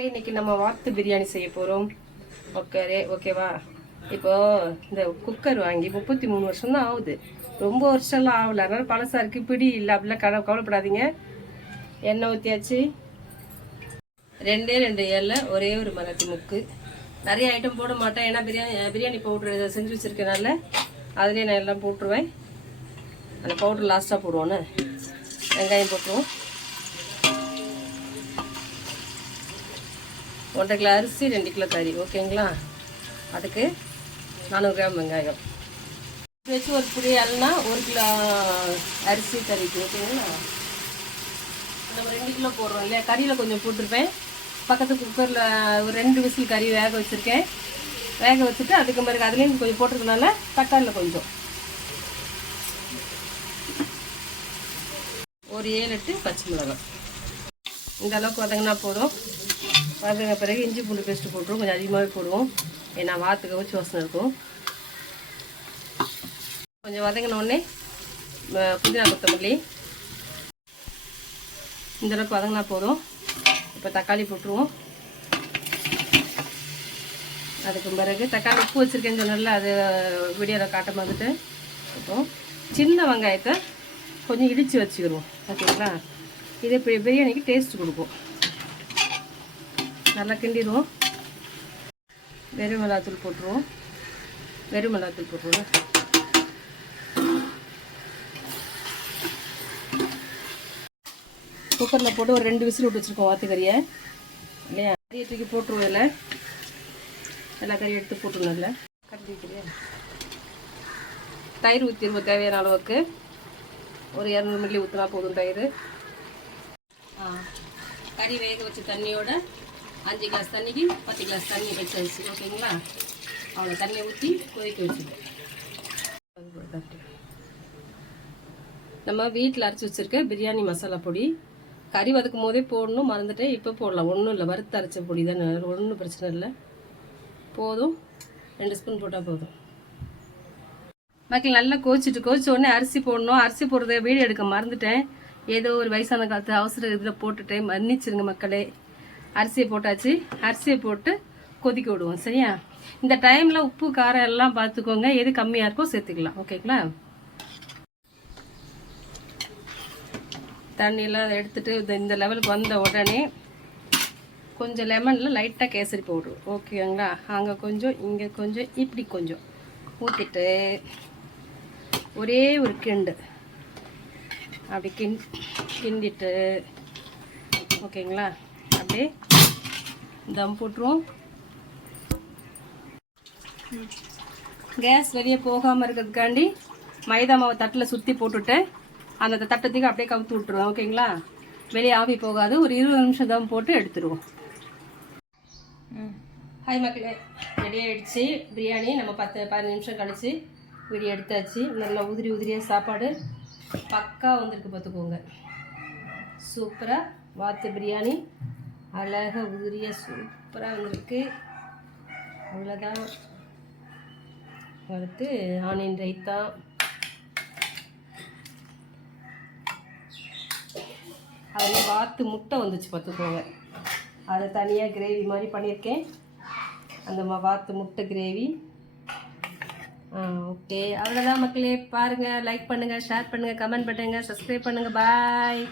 இன்னைக்கு நம்ம வாத்து பிரியாணி செய்ய போகிறோம். ஓகேவா? இப்போ இந்த குக்கர் வாங்கி 33 வருஷம் தான் ஆகுது. ரொம்ப வருஷம்லாம் ஆகல. அதனால பழசா இருக்கு, பிடி இல்லை அப்படிலாம் கவலைப்படாதீங்க. எண்ணெய் ஊற்றியாச்சு. 2 ஏலை, ஒரே ஒரு மராத்தி முக்கு. நிறைய ஐட்டம் போட மாட்டேன், ஏன்னா பிரியாணி பவுட்ரு செஞ்சு வச்சுருக்கனால அதுலேயே நான் எல்லாம் போட்டுருவேன். அந்த பவுட்ரு லாஸ்ட்டாக போடுவோன்னு. வெங்காயம் போட்டுருவோம். 1.5 கிலோ அரிசி, 2 கிலோ கறி. ஓகேங்களா? அதுக்கு 400 கிராம் வெங்காயம் வச்சு ஒரு புளி அல்னா 1 கிலோ அரிசி கறிக்கு. ஓகேங்களா? நம்ம 2 கிலோ போடுறோம் இல்லையா? கறியில் கொஞ்சம் போட்டிருப்பேன். பக்கத்து குக்கரில் ஒரு 2 விசில் கறி வேக வச்சுருக்கேன். வேக வச்சுட்டு அதுக்கு பிறகு அதுலேயும் கொஞ்சம் போட்டிருக்கனால தக்காளியில் கொஞ்சம் ஒரு 7-8 பச்சை மிளகாய். இந்த அளவுக்கு வதங்கினா போதும். வதங்கின பிறகு இஞ்சி பூண்டு பேஸ்ட்டு போட்டுருவோம். கொஞ்சம் அதிகமாகவே போடுவோம், ஏன்னா வாத்துக்கு வச்சு வாசனை இருக்கும். கொஞ்சம் வதங்கினோடனே புதினா கொத்தமல்லி இந்த அளவுக்கு வதங்கினா போதும். இப்போ தக்காளி போட்டுருவோம். அதுக்கு பிறகு தக்காளி உப்பு வச்சுருக்கேன்னு சொன்னால அது வீடியோவில் காட்ட வந்துட்டு. இப்போ சின்ன வெங்காயத்தை கொஞ்சம் இடித்து வச்சுக்கிடுவோம். ஓகேங்களா? இது பிரியாணிக்கு டேஸ்ட் கொடுக்கும். நல்லா கிண்டிடுவோம். வெறும் மிளகாத்தூள் போட்டுருவோம். குக்கரில் போட்டு ஒரு 2 விசில் விட்டு வச்சுருக்கோம் வாத்துக்கறியை இல்லையா? கறியை தூக்கி போட்டுருவோம். இல்லை எல்லா கறியை எடுத்து போட்டுருணும். இல்லை கறி வைக்கிறியா? தயிர் ஊற்றிடுவோம் தேவையான அளவுக்கு. ஒரு 200 மில்லி ஊற்றினா போதும் தயிர். கறி வேக வச்ச தண்ணியோட 5 கிளாஸ் தண்ணிக்கு 10 கிளாஸ் தண்ணி வச்சாச்சு. ஓகேங்களா? அவ்வளோ தண்ணியை ஊற்றி கொதிக்க வச்சுருக்கோம். நம்ம வீட்டில் அரைச்சி வச்சுருக்க பிரியாணி மசாலா பொடி. கறி வதக்கும் போதே போடணும், மறந்துட்டேன். இப்போ போடலாம், ஒன்றும் இல்லை. வறுத்து அரைச்ச பொடி தானே, ஒன்றும் பிரச்சனை இல்லை. போதும், 2 ஸ்பூன் போட்டால் போதும். மக்கள் நல்லா கொதிச்ச உடனே அரிசி போடணும். அரிசி போடுறத வீடியோ எடுக்க மறந்துட்டேன். ஏதோ ஒரு வயசான காலத்து அவசர இதில் போட்டுட்டேன், மன்னிச்சிருங்க மக்களே. அரிசியை போட்டாச்சு. அரிசியை போட்டு கொதிக்க விடுவோம். சரியா? இந்த டைமில் உப்பு காரம் எல்லாம் பார்த்துக்கோங்க, எது கம்மியாக இருக்கோ சேர்த்துக்கலாம். ஓகேங்களா? தண்ணியெல்லாம் எடுத்துகிட்டு இந்த லெவலுக்கு வந்த உடனே கொஞ்சம் லெமனில் லைட்டாக கேசரி பவுட்ரு. ஓகேங்களா? அங்கே கொஞ்சம், இங்கே கொஞ்சம், இப்படி கொஞ்சம் ஊற்றிட்டு ஒரே ஒரு கிண்டு அப்படி கிண்டிட்டு ஓகேங்களா? அப்படியே தம் போட்டுருவோம். கேஸ் வெளியே போகாமல் இருக்கிறதுக்காண்டி மைதா மாவை தட்டில் சுற்றி போட்டுட்டு அந்த தட்டத்துக்கு அப்படியே கவுத்து விட்டுருவோம். ஓகேங்களா? வெளியே ஆவி போகாது. ஒரு 20 நிமிஷம் தம் போட்டு எடுத்துருவோம். ஹாய் மக்களே, ரெடி ஆகிடுச்சு பிரியாணி. நம்ம 10-15 நிமிஷம் கழிச்சு வீடியோ எடுத்தாச்சு. நல்லா உதிரியாக சாப்பாடு பக்கா வந்திருக்கு பார்த்துக்கோங்க. சூப்பராக வாத்து பிரியாணி அழகாக உதிரியாக சூப்பராக வந்திருக்கு. அவ்வளோதான். அடுத்து ஆனியன் ரைத்தா, அதில் வாத்து முட்டை வந்துச்சு பார்த்துக்கோங்க. அதை தனியாக கிரேவி மாதிரி பண்ணியிருக்கேன். அந்த வாத்து முட்டை கிரேவி. ஓகே, அவ்வளோதான் மக்களே. பாருங்கள், லைக் பண்ணுங்கள், ஷேர் பண்ணுங்கள், கமெண்ட் பண்ணுங்கள், சப்ஸ்கிரைப் பண்ணுங்கள். பாய்.